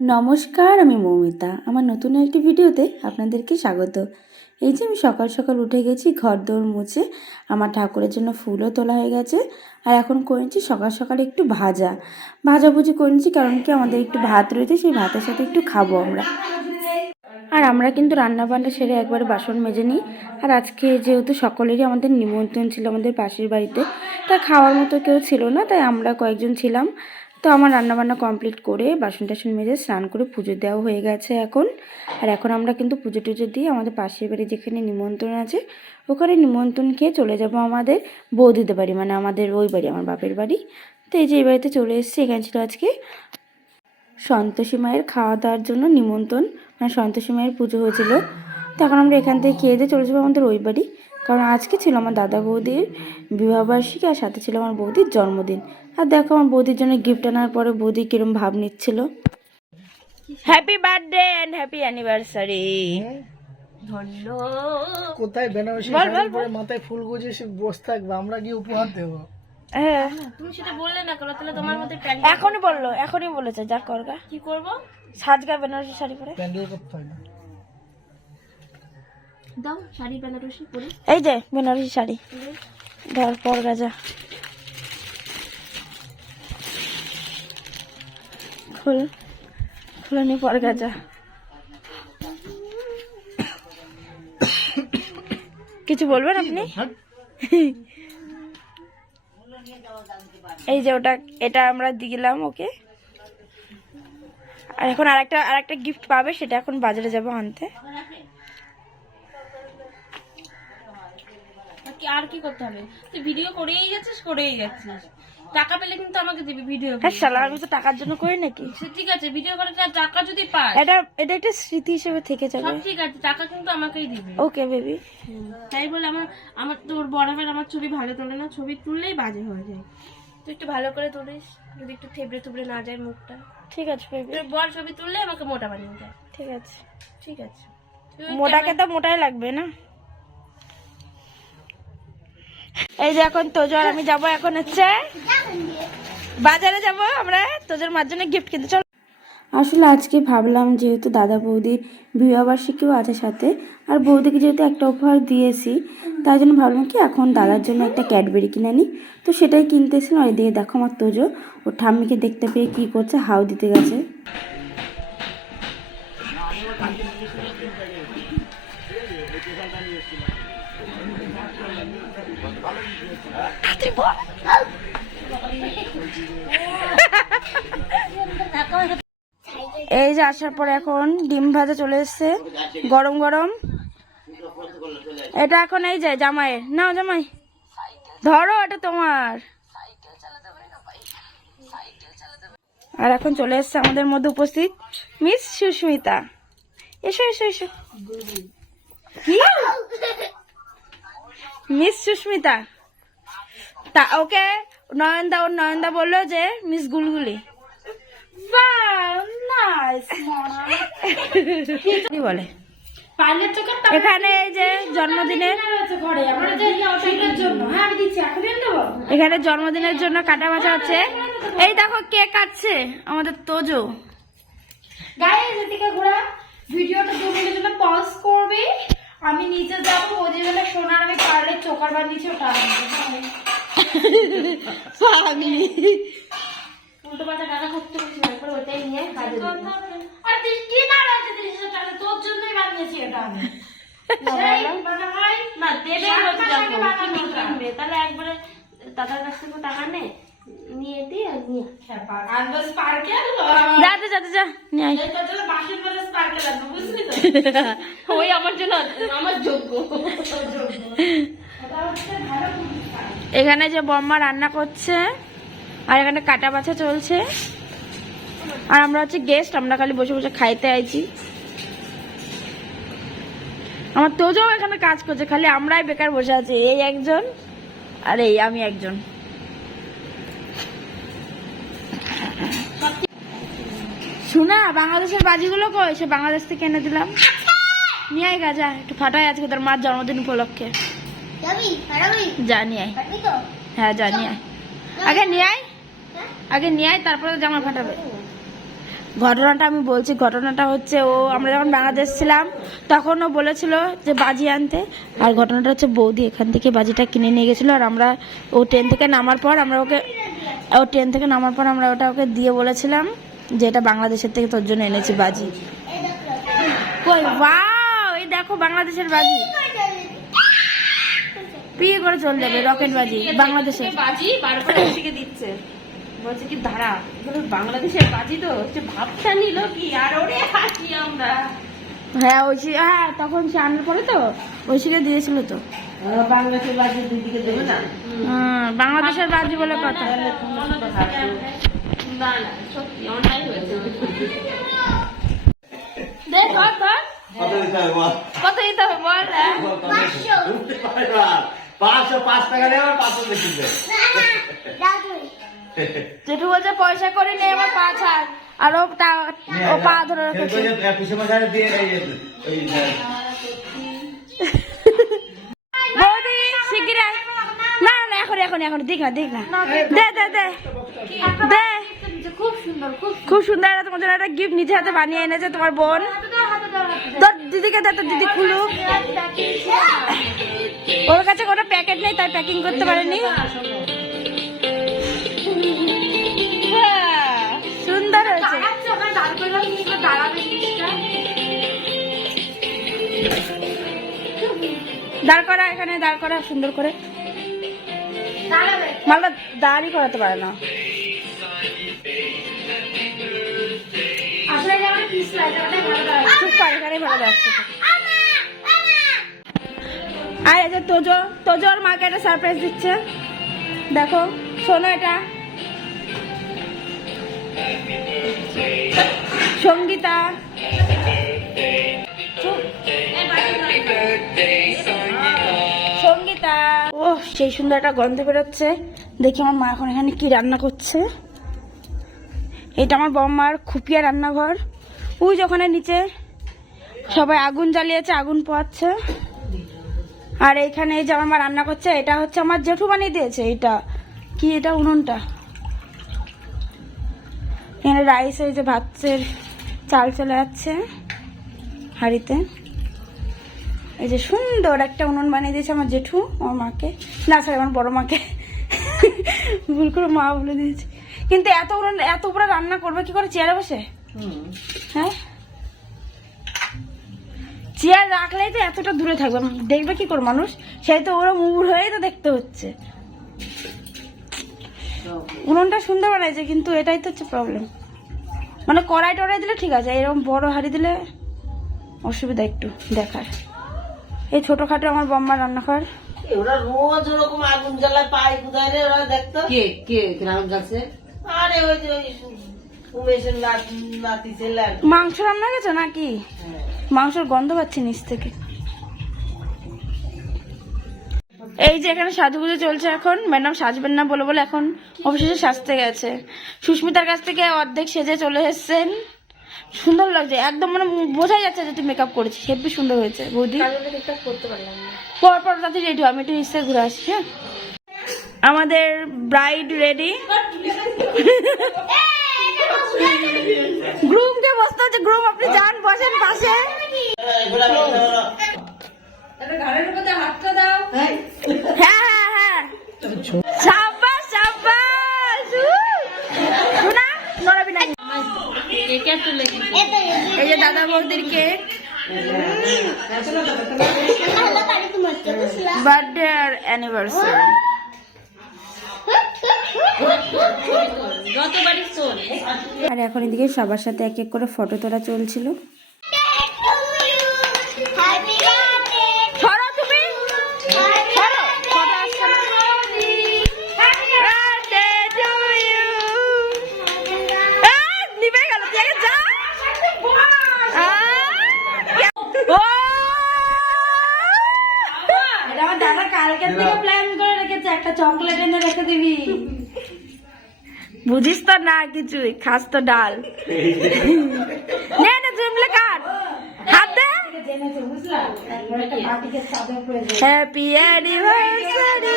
নমস্কার, আমি মৌমিতা। আমার নতুন একটি ভিডিওতে আপনাদেরকে স্বাগত। এই যে আমি সকাল সকাল উঠে গেছি, ঘরদোর মুছে আমার ঠাকুরের জন্য ফুলও তোলা হয়ে গেছে। আর এখন করেছি সকাল সকাল একটু ভাজাভুজি করে নিচ্ছি, কারণ কি আমাদের একটু ভাত রয়েছে, সেই ভাতের সাথে একটু খাবো আমরা। আর আমরা কিন্তু রান্না বান্না সেরে একবারে বাসন মেজে নিই। আর আজকে যেহেতু সকলেরই আমাদের নিমন্ত্রণ ছিল আমাদের পাশের বাড়িতে, তাই খাওয়ার মতো কেউ ছিল না, তাই আমরা কয়েকজন ছিলাম। তো আমার রান্নাবান্না কমপ্লিট করে বাসন টাসন মেজে স্নান করে পুজো দেওয়া হয়ে গেছে এখন। আর এখন আমরা কিন্তু পুজো টুজো দিয়ে আমাদের পাশের বাড়ি যেখানে নিমন্ত্রণ আছে ওখানে নিমন্ত্রণ খেয়ে চলে যাব আমাদের বৌদিদের বাড়ি, মানে আমাদের ওই বাড়ি, আমার বাপের বাড়ি। তো এই যে এই বাড়িতে চলে এসেছি। এখানে ছিল আজকে সন্তোষী মায়ের খাওয়া দাওয়ার জন্য নিমন্ত্রণ, মানে সন্তোষী মায়ের পুজো হয়েছিল। তো এখন আমরা এখান থেকে খেয়ে দিয়ে চলে যাবো আমাদের ওই বাড়ি, কারণ আজকে ছিল আমার দাদা বৌদির বিবাহবার্ষিকী আর সাথে ছিল আমার বৌদির জন্মদিন। আর দেখো আমার বৌদির জন্য গিফট আনার পরে বৌদি কিরম ভাব নিচ্ছিল। Happy birthday and happy anniversary. কোথায় বেনারসি শাড়ি পরে মাথায় ফুল গুজে বসে থাকবে, আমরা গিয়ে উপহার দেবো। হ্যাঁ, তুমি সেটা বললে না কেন? তাহলে তোমার মধ্যে এখনই বলেছে যা করগা, কি করবো? সাজগা বেনারসি শাড়ি পরে। প্যান্ডেল করতে হয় না। দাও শাড়ি বেনারসি পরে। এই যে বেনারসি শাড়ি ধর পরগা যা, খুলে নি পরগা যা। কিছু বলবেন আপনি? এই যে এটা আমরা দিলাম ওকে। আর এখন আরেকটা গিফট পাবে, সেটা এখন বাজারে যাব আনতে। আর কি করতে হবে? তুই ভিডিও করেই যাচ্ছিস। টাকা পেলে কিন্তু আমাকে দিবি ভিডিও। হ্যাঁ শালা, আমি তো টাকার জন্য করি নাকি? ঠিক আছে, ভিডিও করে টাকা যদি পাস এটা একটা স্মৃতি হিসেবে থেকে যাবে। সব ঠিক আছে, টাকা কিন্তু আমাকেই দিবি। Okay baby. তাই বলে আমার তোর বরাবর আমার ছবি ভালো তোলে না, ছবি তুললেই বাজে হয়ে যায়। তুই একটু ভালো করে তুলিস, যদি একটু থেবড়ে থুবড়ে না যায় মুখটা। ঠিক আছে বেবি। তোর বড় ছবি তুললে আমাকে মোটা বানিয়ে দেয়। ঠিক আছে। ঠিক আছে, মোটাকে তো মোটাই লাগবে না। এই যে এখন তোজো আর আমি যাবো, এখন হচ্ছে বাজারে যাব আমরা তোজোর মার জন্য গিফট কিনতে। চল। আসলে আজকে ভাবলাম যেহেতু দাদা বৌদির বিবাহবার্ষিকীও আছে সাথে, আর বৌদিকে যেহেতু একটা উপহার দিয়েছি, তাই জন্য ভাবলাম কি এখন দাদার জন্য একটা ক্যাডবেরি কিনে নিই। তো সেটাই কিনতেছিলাম। আর এদিকে দেখো আমার তোজো ওর ঠাম্মিকে দেখতে পেয়ে কি করছে, হাউ দিতে গেছে। এই যে আসার পরে এখন ডিম ভাজা চলে এসছে গরম গরম। এটা এখন এই যে জামাইয়ের, নাও জামাই ধরো, এটা তোমার। আর এখন চলে এসছে আমাদের মধ্যে উপস্থিত মিস সুস্মিতা। এসো এসো এসো। কি মিস সুস্মিতা? তা ওকে নয়নদা বললো যে মিস গুলগুলি। কি বলে এখানে? এই যে জন্মদিনের এখানে জন্মদিনের জন্য কাটা বাছা হচ্ছে। এই দেখো কে কাটছে, আমাদের তোজো। ভিডিওটা 2 মিনিটের জন্য পজ করবি। আমি নিচে যাবো, ওদের বেলা সোনার আমি পারলে চোকার বানিয়েছি, ওটা উল্টো পাল্টা টাকা করতে পারছি, ওটাই নিয়ে কাজে দেবো। আর তুই কি না রাখতে দিস টাকা? তোর জন্যই বানিয়েছি এটা আমি। না দেবে কিনবে, তাহলে একবারে দাদার কাছ থেকে টাকা নে, নিয়ে দিয়ে নিয়ে ওই আমার জন্য আমার যোগ্য। এখানে যে বম্মা রান্না করছে আর এখানে কাটা বাছা চলছে। আর আমরা হচ্ছে গেস্ট, আমরা খালি বসে বসে খাইতে আইছি। আমার তোজো এখানে কাজ করছে, খালি আমরাই বেকার বসে আছি। এই একজন আর আমি একজন। শোনা, বাংলাদেশের বাজিগুলো কই? সে বাংলাদেশ থেকে এনে দিলাম, নিয়ে আয় গাজা একটু ফাটাই আজকে তোর মার জন্মদিন উপলক্ষে। যা নিয়ে আয়। হ্যাঁ যা নিয়ে আয়, আগে নিয়ে আয় তারপরে জামা ফাটাবে। ঘটনাটা আমি বলছি। ঘটনাটা হচ্ছে আমরা যখন বাংলাদেশ ছিলাম তখন ও বলেছিল যে বাজি আনতে, আর ঘটনাটা হচ্ছে বৌদি এখান থেকে বাজিটা কিনে নিয়ে গেছিলো, আর আমরা ট্রেন থেকে নামার পর আমরা ওকে দিয়ে বলেছিলাম যে এটা বাংলাদেশের থেকে তোর জন্য এনেছি বাজি। কই ওয়াও, এই দেখো বাংলাদেশের বাজি, পিয়ে করে চলে যাবে রকেট বাজি বাংলাদেশের বাজি বারবার এসে দিচ্ছে, বলছে কি দাঁড়া বাংলাদেশের বাজি তো হচ্ছে ভাবটা নিল কি, আর ওরে হাসি আমরা। হ্যাঁ হ্যাঁ তখন সে আনার পরে তো ঐশীকে দিয়েছিল তো। বাংলাদেশের বাজি দিদিকে দেবে না? বাংলাদেশের বাজি বলে কথা। না না সত্যি অন্যায় হয়েছে। দেখ ধর কত দিতে হবে বল? কত দিতে হবে বল। 505 টাকা নেই, আমার 500 বেশি দেয়। জেঠু বলছে পয়সা করে নেই আমার 5,000, আর ও পা ধরে রেখেছে। বৌদি শিগগির আয়। না না এখন দেখ না দে খুব সুন্দর একটা তোমার জন্য একটা গিফট নিজে হাতে বানিয়ে এনেছে তোমার বোন। তোর দিদিকে দে, তোর দিদি খুলুক। ওর কাছে কোনো প্যাকেট নেই তাই প্যাকিং করতে পারেনি। সুন্দর হয়েছে। দাঁড় করা, এখানে দাঁড় করা সুন্দর করে। মালটা দাঁড়ই করাতে পারে না। চুপ কর, এখানে ভালো যাচ্ছে। আর এই যে তোজোর মাকে একটা সারপ্রাইজ দিচ্ছে, দেখো শোনো এটা। সঙ্গীতা ও সেই সুন্দর একটা গন্ধ বেরোচ্ছে। দেখি আমার মা এখন এখানে কি রান্না করছে। এটা আমার বম্মার খুপিয়া রান্নাঘর। ওই যে ওখানে নিচে সবাই আগুন জ্বালিয়েছে, আগুন পোয়াচ্ছে। আর এইখানে এই যে আমার মা রান্না করছে, এটা হচ্ছে আমার জেঠু বানিয়ে দিয়েছে। এটা কি, এটা উনুনটা। এখানে রাইস, এই যে ভাতের চাল চলে যাচ্ছে হাঁড়িতে। এই যে সুন্দর একটা উনুন বানিয়ে দিয়েছে আমার জেঠু আমার মাকে, না সরি আমার বড় মাকে, ভুল করে মা বলে দিয়েছে। কিন্তু এত উনুন এত উপরে রান্না করবে কি করে চেয়ারে বসে? হ্যাঁ, চেয়ার রাখলেই তো এতটা দূরে থাকবে, দেখবে কি করে মানুষ? সেই তো ওরা মুগুর হয়েই তো দেখতে হচ্ছে। উনুনটা সুন্দর বানাইছে, কিন্তু এটাই তো হচ্ছে প্রবলেম। মানে কড়াই টড়াই দিলে ঠিক আছে, এরকম বড় হাঁড়ি দিলে অসুবিধা একটু দেখার। এই ছোটখাটো আমার বম্মার রান্নাঘর। ওরা রোজ ওরকম আগুন জ্বালায় পায় কোথায় রে ওরা দেখতো? কে গ্রাম যাচ্ছে? আরে ওই যে উমেশের নাতি ছেলে। মাংস রান্না গেছে নাকি? মাংসের গন্ধ পাচ্ছি নিচ থেকে। এই যে এখানে সাজুগুজু চলছে এখন। ম্যাডাম সাজবেন না বলে বলে এখন অবশেষে সাজতে গেছে। সুস্মিতার কাছ থেকে অর্ধেক সেজে চলে এসেছেন। সুন্দর লাগছে একদম, মানে বোঝাই যাচ্ছে যে তুই মেকআপ করেছিস। হেব্বি সুন্দর হয়েছে বৌদি। পর তাতে রেডি আমি একটু নিশ্চয় ঘুরে আসি। হ্যাঁ, আমাদের ব্রাইড রেডি। গ্রুমকে বসতে হচ্ছে। গ্রুম আপনি যান, বসেন পাশে। হ্যাঁ সাবাস সাবাস। শোনা নড়াবি না। এই যে দাদা বৌদির কেক, বার্থডে আর অ্যানিভার্সারি। আর এখন এদিকে সবার সাথে এক এক করে ফটো তোলা চলছিল। একটা চকলেট এনে রেখে দিবি, বুঝিস তো না কিছুই, খাস তো ডাল। জুমলে কাট, হাত দে। Happy anniversary.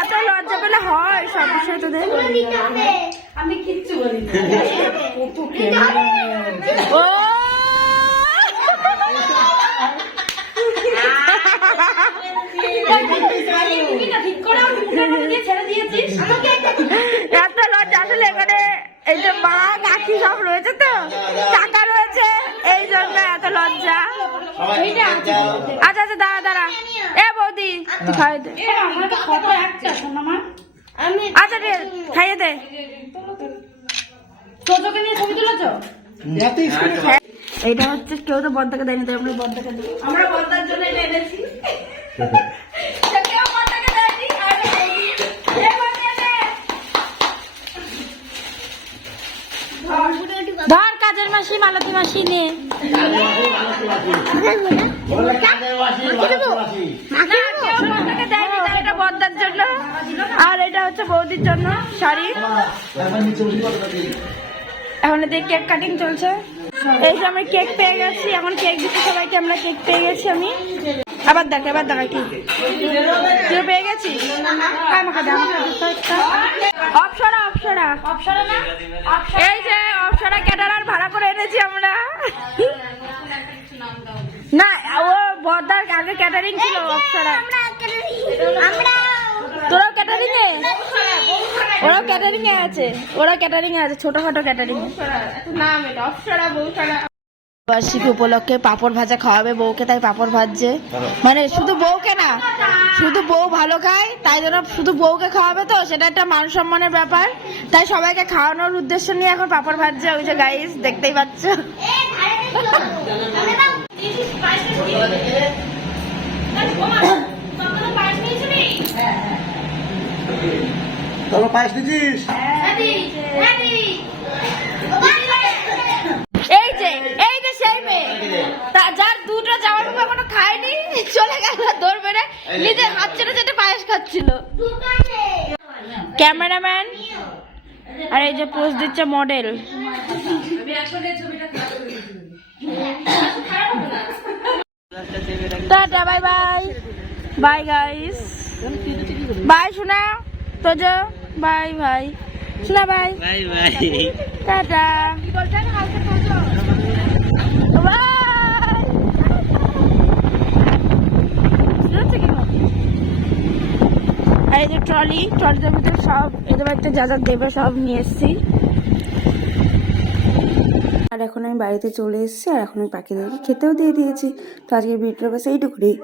এত লজ্জা পেলে হয় সব বিষয় তোদের? আমি কিচ্ছু বলি না। ও ঠিক করে আমি মুখের মধ্যে দিয়ে ছেড়ে দিয়েছিস আমাকে এত লজ্জা আসলে এখানে এই যে মা কাকি সব রয়েছে তো টাকা রয়েছে এই জন্য এত লজ্জা। আচ্ছা আচ্ছা দাঁড়া দাঁড়া এ বৌদি তুই খাইয়ে দে। আমার তো কত একটা শোনা মা আচ্ছা রে খাইয়ে দে। তোকে নিয়ে ছবি তুলেছ এইটা হচ্ছে কেউ তো বর্দাকে দেয়নি তাই আমরা বর্দাকে দিই। আমরা বর্দার জন্য এটা এনেছি কেউ বর্দাকে দেয়নি আর দেয়নি। এ বর্দা দে। ধর কাজের মাসি মালতী মাসি নে। না, কেউ বর্দাকে দেয়নি, তাই এটা বর্দার জন্য আর এটা হচ্ছে বৌদির জন্য শাড়ি। এখন এদিকে কেক কাটিং চলছে। এই যে আমি কেক পেয়ে গেছি, এখন কেক দিচ্ছি সবাইকে। আমরা কেক পেয়ে গেছি আমি। আবার দেখ কি তুই পেয়ে গেছিস? আমাকে দে, আমাকে দে তো একটা। অপসরা না? এই যে অপসরা ক্যাটারার ভাড়া করে এনেছি আমরা। না ও বর্দার আগে ক্যাটারিং ছিল অপসরা। তোরাও ক্যাটারিং এ? ওরাও ক্যাটারিং এ আছে, ছোটখাটো ক্যাটারিং এ। নাম এটা অপসরা বউসরা। বার্ষিকী উপলক্ষে পাপড় ভাজা খাওয়াবে বউকে, তাই পাপড় ভাজছে। মানে শুধু বউকে না, শুধু বউ ভালো খায় তাই জন্য শুধু বউকে খাওয়াবে, তো সেটা একটা মান সম্মানের ব্যাপার, তাই সবাইকে খাওয়ানোর উদ্দেশ্য নিয়ে এখন পাপড় ভাজছে। ওই যে গাইস দেখতেই পাচ্ছ। তোর পায়েস দিছিস? এই যে সেই মেয়ে যার দুটো জামা কাপড় এখনো খায়নি, চলে গেল দৌড় বেড়ে, নিজে হাত ছেড়ে চেটে পায়েস খাচ্ছিল। ক্যামেরাম্যান আর এই যে পোজ দিচ্ছে model. Tata bye bye bye guys, bye শোনা তো যে বাই বাই শোনা বাই বাই টাটা আর এই যে ট্রলিটার ভিতরে সব এদের বাড়িতে যা যা দেবে সব নিয়ে এসছি। আর এখন আমি বাড়িতে চলে এসেছি, আর এখন আমি পাখিদেরকে খেতেও দিয়ে দিয়েছি। তো আজকের ভিডিওটা বাস এইটুকুই।